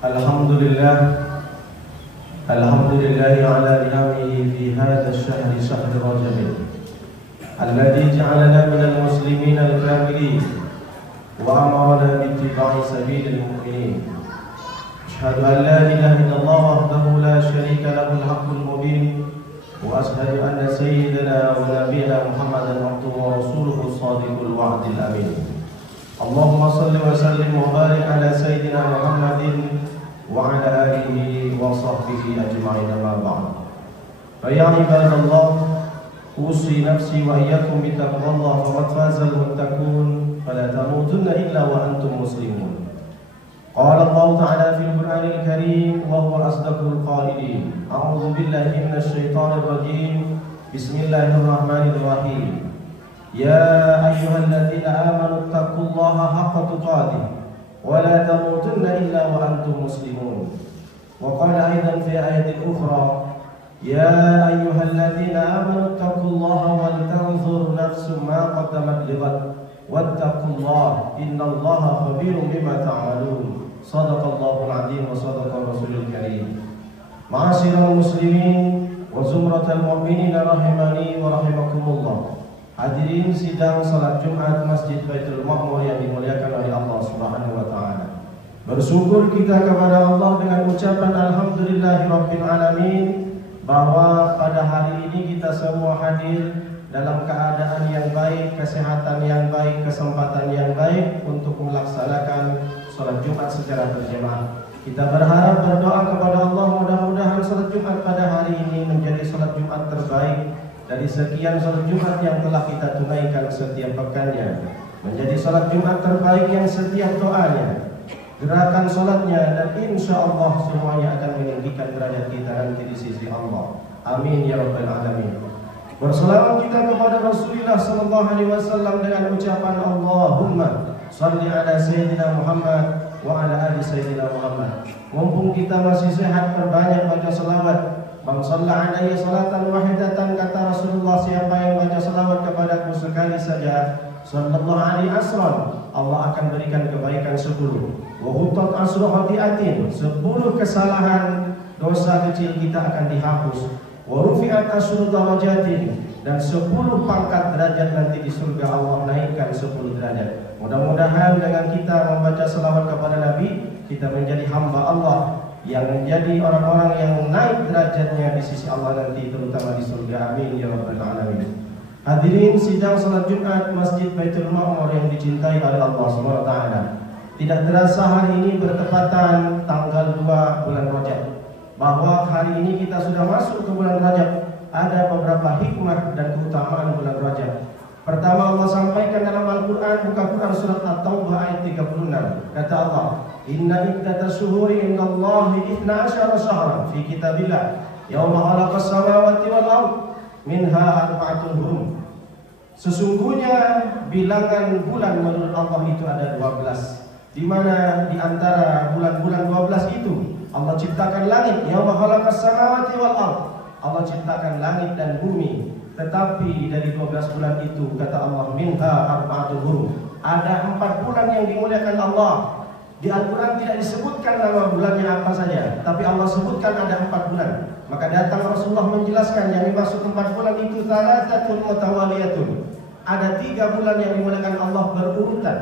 Alhamdulillah ala ni'amihi fi hadha ash-shahri shahr Rajab alladhi ja'alana min al-muslimin al-kamilin wa amarna bi ittiba'i sabilil mu'minin. Ashhadu an la ilaha illallah wahdahu la sharika lahu al-haqqul mubin wa ashhadu anna sayyidana wa nabiyyana Muhammadan abduhu wa rasuluhu as-sadiqul wa'dil amin. Allahumma salli wa sallim wa barik ala sayyidina Muhammadin wa ala alihi wa sahbihi ajma'in, amma ba'd. Fa ya ibadallah, usi nafsi wa iyyakum bi taqwallah, faqad fazal muttaqun, fala tamutunna illa wa antum muslimun. Qala Allah ta'ala fil Qur'anil Karim wa huwa asdaqul qailin. A'udzu billahi minasy syaithanir rajim. Bismillahirrahmanirrahim. Ya ayyuhalladzina amanu taqullaha haqqa tuqatih wa la tamutunna illa wa antum muslimun. Wa qala aidan fi ayatin ukhra, ya ayyuhalladzina amanu taqullaha wal tanzur nafsum ma qaddamat lighad wattaqullaha innallaha khabirum bima ta'malun. Shadaqallahul azim wa shadaqa rasulul karim. Ma'asyiral muslimin wa zumratal mu'minin rahimani wa rahimakumullah. Hadirin sidang salat Jumat Masjid Baitul Ma'mur yang dimuliakan oleh Allah Subhanahu wa taala. Bersyukur kita kepada Allah dengan ucapan alhamdulillahirabbil alamin bahwa pada hari ini kita semua hadir dalam keadaan yang baik, kesehatan yang baik, kesempatan yang baik untuk melaksanakan salat Jumat secara berjamaah. Kita berharap berdoa kepada Allah mudah-mudahan salat Jumat pada hari ini menjadi salat Jumat terbaik dari sekian salat Jumat yang telah kita tunaikan setiap pekannya, menjadi salat Jumat terbaik yang setiap doanya, gerakan salatnya, dan insya Allah semuanya akan meninggikan derajat kita nanti di sisi Allah. Amin ya rabbal alamin. Berselawat kita kepada Rasulullah sallallahu alaihi wasallam dengan ucapan Allahumma shalli ala sayyidina Muhammad wa ala ali sayyidina Muhammad. Mumpung kita masih sehat, perbanyak baca selawat. Man shalla alaihi salatan wahidatan, kata Rasulullah, siapa yang baca selawat kepadaku sekali saja, sallallahu alaihi asran, Allah akan berikan kebaikan 10. Wa hutat asru khati'atin, 10 kesalahan dosa kecil kita akan dihapus. Wa rufi'at asru darajatin, dan 10 pangkat derajat nanti di surga Allah naikkan 10 derajat. Mudah-mudahan dengan kita membaca selawat kepada Nabi, kita menjadi hamba Allah yang menjadi orang-orang yang naik derajatnya di sisi Allah nanti, terutama di surga. Amin ya rabbal alamin. Hadirin sidang salat Jumat Masjid Baitul Ma'mur yang dicintai oleh Allah Subhanahu wa taala. Tidak terasa hari ini bertepatan tanggal 2 bulan Rajab. Bahwa hari ini kita sudah masuk ke bulan Rajab. Ada beberapa hikmah dan keutamaan bulan Rajab. Pertama, Allah sampaikan dalam Al-Quran, buka Quran surat At-Taubah ayat 36. Kata Allah, inna iddatash shuhuri indallahi 12 syahran fi kitabillah yauma khalaqas samawati wal ardh minha arba'atun hurum. Sesungguhnya bilangan bulan menurut Allah itu ada 12, di mana di antara bulan-bulan 12 itu Allah ciptakan langit, yauma khalaqas samawati wal ardh, Allah ciptakan langit dan bumi. Tetapi dari 12 bulan itu, kata Allah, minha arba'atun hurum, ada 4 bulan yang dimuliakan Allah. Di Al-Quran tidak disebutkan nama bulannya apa saja, tapi Allah sebutkan ada 4 bulan. Maka datang Rasulullah menjelaskan yang dimaksud 4 bulan itu thalathatun mutawaliyatun. Ada 3 bulan yang dimuliakan Allah berurutan,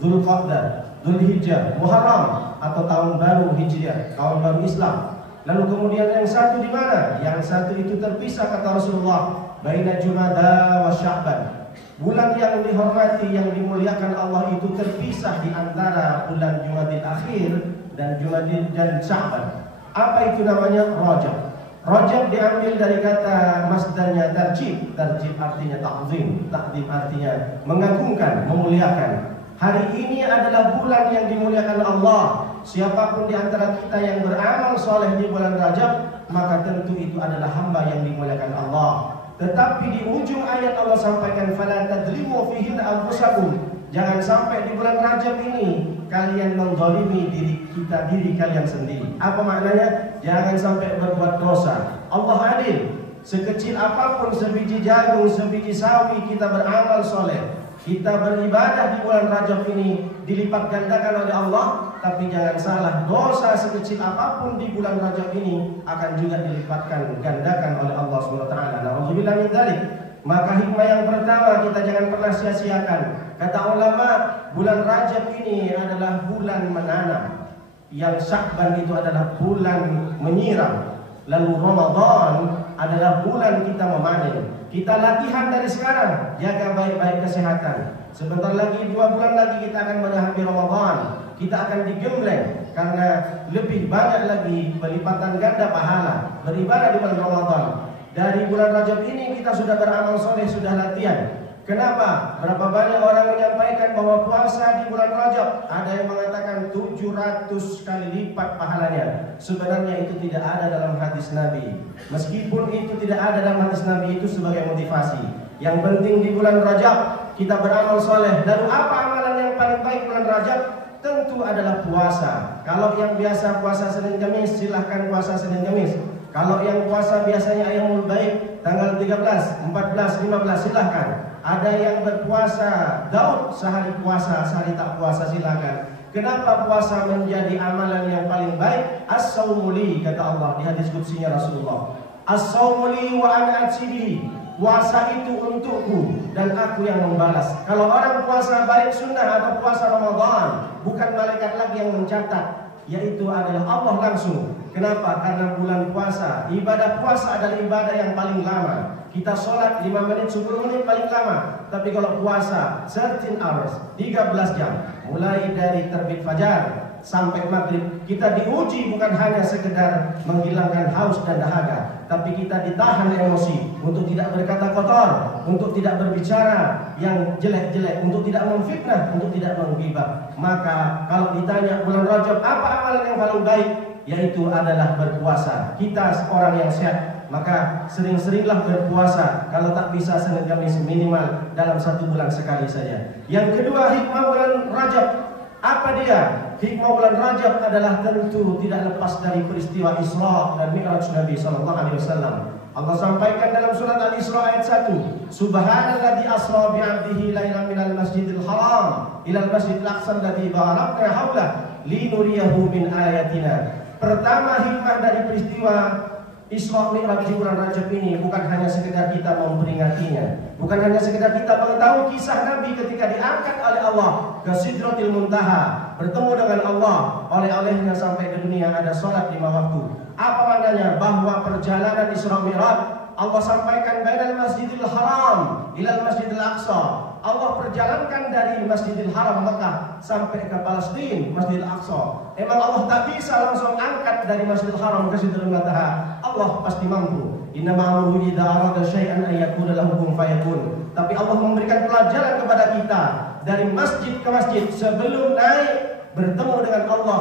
Dzulqa'dah, Dzulhijjah, Muharram atau tahun baru Hijriah, tahun baru Islam. Lalu kemudian yang satu di mana? Yang satu itu terpisah, kata Rasulullah, baina Jumada wa Sya'ban. Bulan yang dihormati, yang dimuliakan Allah itu terpisah di antara bulan Jumadil Akhir dan Jumadil dan Sya'ban. Apa itu namanya? Rajab. Rajab diambil dari kata masdarnya tarjib. Tarjib artinya ta'zim, ta'zim artinya mengagungkan, memuliakan. Hari ini adalah bulan yang dimuliakan Allah. Siapapun di antara kita yang beramal soleh di bulan Rajab, maka tentu itu adalah hamba yang dimuliakan Allah. Tetapi di ujung ayat Allah sampaikan, fala tadlimu fihin anfusakum. Jangan sampai di bulan Rajab ini kalian menzalimi diri kalian sendiri. Apa maknanya? Jangan sampai berbuat dosa. Allah adil. Sekecil apapun sebiji jagung, sebiji sawi kita beramal soleh, Kita beribadah di bulan Rajab ini dilipat gandakan oleh Allah, tapi jangan salah, dosa sekecil apapun di bulan Rajab ini akan juga dilipatkan gandakan oleh Allah SWT. Na'udzubillah min dzalik. Maka hikmah yang pertama, kita jangan pernah sia-siakan. Kata ulama, bulan Rajab ini adalah bulan menanam, yang Sya'ban itu adalah bulan menyiram, lalu Ramadan adalah bulan kita memanen. Kita latihan dari sekarang, jaga baik-baik kesehatan. Sebentar lagi, 2 bulan lagi kita akan menghadapi Ramadan. Kita akan digembleng karena lebih banyak lagi pelipatan ganda pahala beribadah di bulan Ramadan. Dari bulan Rajab ini kita sudah beramal soleh, sudah latihan. Kenapa? Berapa banyak orang menyampaikan bahwa puasa di bulan Rajab, ada yang mengatakan 700 kali lipat pahalanya. Sebenarnya itu tidak ada dalam hadis Nabi. Meskipun itu tidak ada dalam hadis Nabi, itu sebagai motivasi. Yang penting di bulan Rajab kita beramal soleh. Lalu apa amalan yang paling baik bulan Rajab? Tentu adalah puasa. Kalau yang biasa puasa Senin Kamis, silahkan puasa Senin Kamis. Kalau yang puasa biasanya Ayyamul Baik, tanggal 13, 14, 15, silahkan. Ada yang berpuasa Daud, sehari puasa, sehari tak puasa, silakan. Kenapa puasa menjadi amalan yang paling baik? As-sawmu li, kata Allah di hadis qudsinya Rasulullah. As-sawmu li wa ana ajzihi. Puasa itu untukku dan aku yang membalas. Kalau orang puasa baik sunnah atau puasa Ramadan, bukan malaikat lagi yang mencatat, yaitu adalah Allah langsung. Kenapa? Karena bulan puasa, ibadah puasa adalah ibadah yang paling lama. Kita sholat 5 menit, 10 menit paling lama. Tapi kalau puasa 13 hours, 13 jam, mulai dari terbit fajar sampai maghrib, kita diuji bukan hanya sekedar menghilangkan haus dan dahaga, tapi kita ditahan emosi untuk tidak berkata kotor, untuk tidak berbicara yang jelek-jelek, untuk tidak memfitnah, untuk tidak menggibah. Maka kalau ditanya bulan Rajab apa amalan yang paling baik, yaitu adalah berpuasa. Kita orang yang sehat, maka sering-seringlah berpuasa. Kalau tak bisa Senin Kamis, minimal dalam 1 bulan sekali saja. Yang kedua, hikmah bulan Rajab. Apa dia? Hikmah bulan Rajab adalah tentu tidak lepas dari peristiwa Isra dan Mi'raj Nabi SAW. Allah sampaikan dalam surat Al-Isra ayat 1, Subhanalladzi asra bi'abdihi lailan minal masjidil haram ilal masjidil aqsa alladzi barakna haulah linuriyahu min ayatina. Pertama, hikmah dari peristiwa Isra Mi'raj di bulan Rajab ini bukan hanya sekedar kita memperingatinya, bukan hanya sekedar kita mengetahui kisah Nabi ketika diangkat oleh Allah ke Sidratil Muntaha, bertemu dengan Allah, oleh-olehnya sampai ke dunia ada sholat 5 waktu. Apa maknanya? Bahwa perjalanan Isra Mi'raj Allah sampaikan bainal Masjidil Haram ilal Masjidil Aqsa. Allah perjalankan dari Masjidil Haram Mekah sampai ke Palestina, Masjidil Aqsa. Emang Allah tak bisa langsung angkat dari Masjidil Haram ke Sidratul Muntaha? Allah pasti mampu. Inna ma'amruhu idza arada syai'an an yaqula lahu kun fayakun. Tapi Allah memberikan pelajaran kepada kita dari masjid ke masjid sebelum naik bertemu dengan Allah.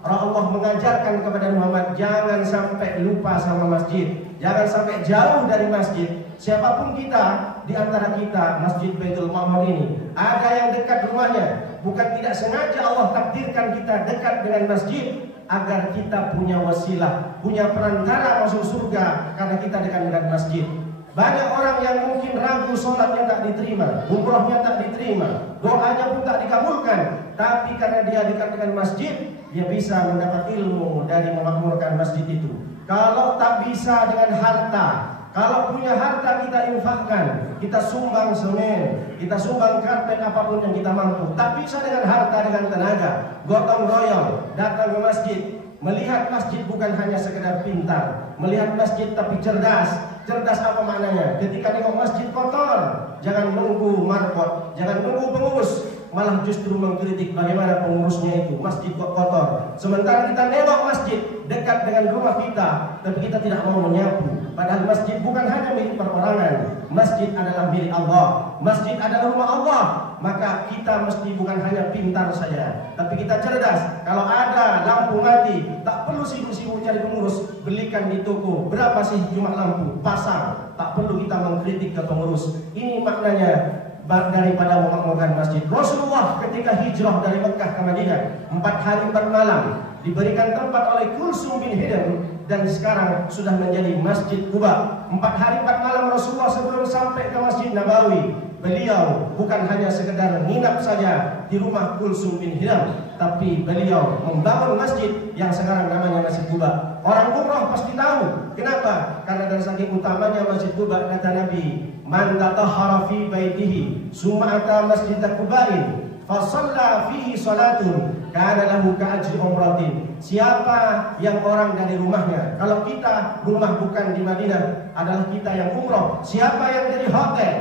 Allah mengajarkan kepada Muhammad, jangan sampai lupa sama masjid, jangan sampai jauh dari masjid. Siapapun kita, di antara kita, Masjid Baitul Ma'mur ini, ada yang dekat rumahnya, bukan tidak sengaja Allah takdirkan kita dekat dengan masjid, agar kita punya wasilah, punya perantara masuk surga, karena kita dekat dengan masjid. Banyak orang yang mungkin ragu, sholatnya tak diterima, umrahnya tak diterima, doanya pun tak dikabulkan, tapi karena dia dekat dengan masjid, dia bisa mendapat ilmu dari memakmurkan masjid itu. Kalau tak bisa dengan harta, kalau punya harta kita infakkan, kita sumbang semen, kita sumbang karpet, apapun yang kita mampu. Tak bisa dengan harta, dengan tenaga, gotong royong, datang ke masjid. Melihat masjid bukan hanya sekedar pintar, melihat masjid tapi cerdas. Cerdas apa maknanya? Ketika tengok masjid kotor, jangan nunggu marbot, jangan nunggu pengurus, malah justru mengkritik bagaimana pengurusnya itu, masjid kok kotor. Sementara kita nengok masjid dekat dengan rumah kita, tapi kita tidak mau menyapu. Padahal masjid bukan hanya milik perorangan, masjid adalah milik Allah, masjid adalah rumah Allah. Maka kita mesti bukan hanya pintar saja, tapi kita cerdas. Kalau ada lampu mati, tak perlu sibuk-sibuk cari pengurus, belikan di toko. Berapa sih jumlah lampu? Pasang. Tak perlu kita mengkritik ke pengurus. Ini maknanya daripada memakmurkan masjid. Rasulullah ketika hijrah dari Mekah ke Madinah, 4 hari 4 malam diberikan tempat oleh Kulsum bin Hidam, dan sekarang sudah menjadi Masjid Quba. 4 hari 4 malam Rasulullah sebelum sampai ke Masjid Nabawi, beliau bukan hanya sekedar nginap saja di rumah Kulsum bin Hilal, tapi beliau membangun masjid yang sekarang namanya Masjid Quba. Orang umrah pasti tahu. Kenapa? Karena dari saking utamanya Masjid Quba, kata Nabi, man tatahhara fi baitihi summa ata masjid Quba'in fa shalla fihi salatun kana lahu ka'ajri umratin. Siapa yang orang dari rumahnya, kalau kita rumah bukan di Madinah, adalah kita yang umrah. Siapa yang dari hotel,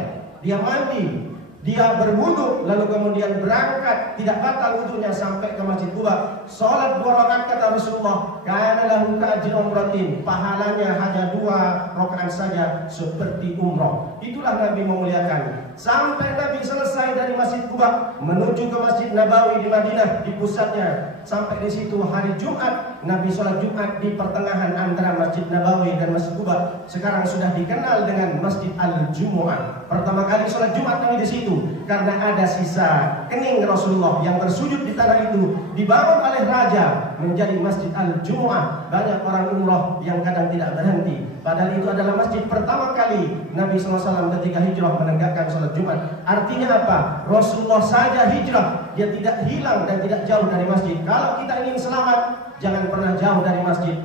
dia mandi, dia berwudu, lalu kemudian berangkat, tidak batal wudunya sampai ke Masjid Quba, sholat 2 rakaat kata Rasulullah, kana lahu ka'ajri umratin, pahalanya hanya 2 rakaat saja seperti umrah. Itulah Nabi memuliakan. Sampai Nabi selesai dari Masjid Quba menuju ke Masjid Nabawi di Madinah, di pusatnya. Sampai di situ hari Jumat, Nabi sholat Jumat di pertengahan antara Masjid Nabawi dan Masjid Quba. Sekarang sudah dikenal dengan Masjid Al-Jumu'ah. Pertama kali sholat Jumat Nabi di situ karena ada sisa kening Rasulullah yang bersujud di tanah itu, dibangun oleh raja menjadi Masjid Al-Jumu'ah. Banyak orang umrah yang kadang tidak berhenti, padahal itu adalah masjid pertama kali Nabi SAW ketika hijrah menegakkan sholat Jumat. Artinya apa? Rasulullah saja hijrah, dia tidak hilang dan tidak jauh dari masjid. Kalau kita ingin selamat, jangan pernah jauh dari masjid.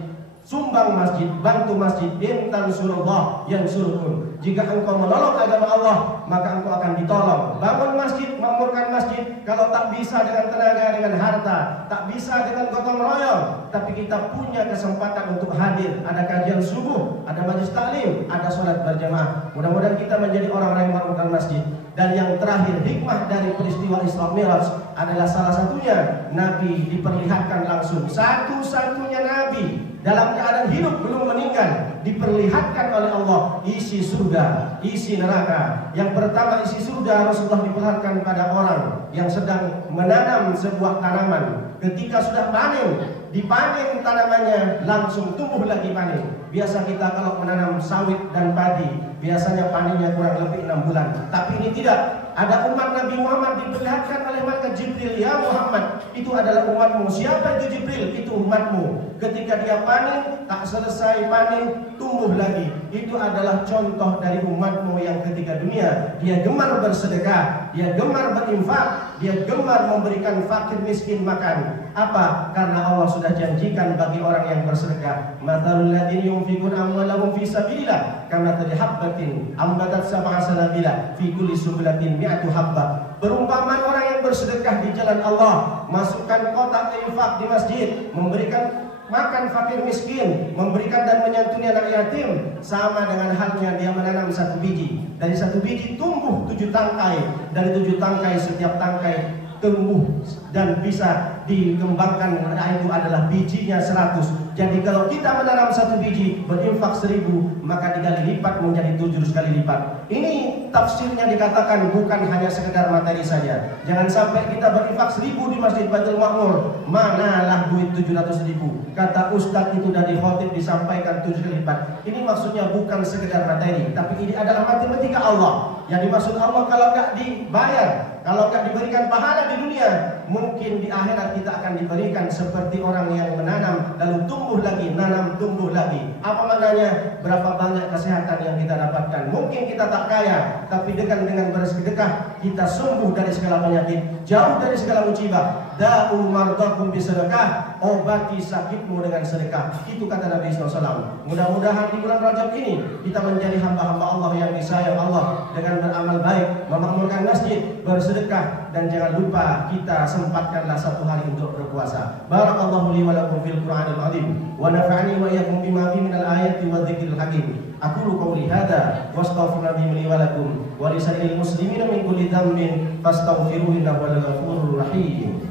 Sumbang masjid, bantu masjid, intan surullah yang surukun. Jika engkau menolong agama Allah, maka engkau akan ditolong. Bangun masjid, makmurkan masjid. Kalau tak bisa dengan tenaga, dengan harta, tak bisa dengan gotong royong, tapi kita punya kesempatan untuk hadir. Ada kajian subuh, ada majelis taklim, ada sholat berjamaah. Mudah-mudahan kita menjadi orang-orang yang makmurkan masjid. Dan yang terakhir, hikmah dari peristiwa Isra Mi'raj adalah salah satunya Nabi diperlihatkan langsung. Satu-satunya Nabi dalam keadaan hidup belum meninggal diperlihatkan oleh Allah isi surga, isi neraka. Yang pertama isi surga, Rasulullah diperlihatkan pada orang yang sedang menanam sebuah tanaman. Ketika sudah panen, dipanen tanamannya, langsung tumbuh lagi panen. Biasa kita kalau menanam sawit dan padi, biasanya panennya kurang lebih 6 bulan. Tapi ini tidak. Ada umat Nabi Muhammad diperlihatkan oleh malaikat Jibril, ya Muhammad, itu adalah umatmu. Siapa itu Jibril? Itu umatmu. Ketika dia panen, tak selesai panen, tumbuh lagi. Itu adalah contoh dari umatmu yang ketika dunia dia gemar bersedekah, dia gemar berinfak, dia gemar memberikan fakir miskin makan. Apa? Karena Allah sudah janjikan bagi orang yang bersedekah, mathalul ladzina yunfiquna amwalahum fi sabilillah kamathali habbatin ambatat sab'a sanabila fi kulli sumbulatin mi'atu habbah. Perumpamaan orang yang bersedekah di jalan Allah, masukkan kotak infak di masjid, memberikan makan fakir miskin, memberikan dan menyantuni anak yatim, sama dengan halnya dia menanam 1 biji. Dari 1 biji tumbuh 7 tangkai, dari 7 tangkai setiap tangkai tumbuh dan bisa dikembangkan, itu adalah bijinya 100. Jadi kalau kita menanam 1 biji, berinfak 1000, maka dikali lipat menjadi 700 kali lipat. Ini tafsirnya dikatakan bukan hanya sekedar materi saja. Jangan sampai kita berinfak 1000 di Masjid Baitul Ma'mur, manalah duit 700.000. Kata Ustadz itu dari khotib disampaikan 7 kali lipat. Ini maksudnya bukan sekedar materi, tapi ini adalah matematika Allah. Yang dimaksud Allah kalau nggak dibayar, kalau nggak diberikan pahala di dunia, mungkin di akhirat kita akan diberikan seperti orang yang menanam lalu tumbuh lagi, nanam tumbuh lagi. Apa maknanya? Berapa banyak kesehatan yang kita dapatkan. Mungkin kita tak kaya, tapi dengan bersedekah kita sembuh dari segala penyakit, jauh dari segala musibah. Da'u mardakum bisedekah, obati sakitmu dengan sedekah. Itu kata Nabi SAW. Mudah-mudahan di bulan Rajab ini kita menjadi hamba-hamba Allah yang disayang Allah dengan beramal baik, memakmurkan masjid, bersedekah, dan jangan lupa kita sempatkanlah 1 hari untuk berpuasa. Barakallahu li wa lakum fil Qur'anil azim wa nafa'ani wa iyyakum bima fihi minal ayati wa dzikril hakim. Aqulu qawli hadza wa astaghfirullaha li wa lakum wa lisa'il muslimina min kulli dhanbin fastaghfiruhu innahu huwal ghafurur rahim.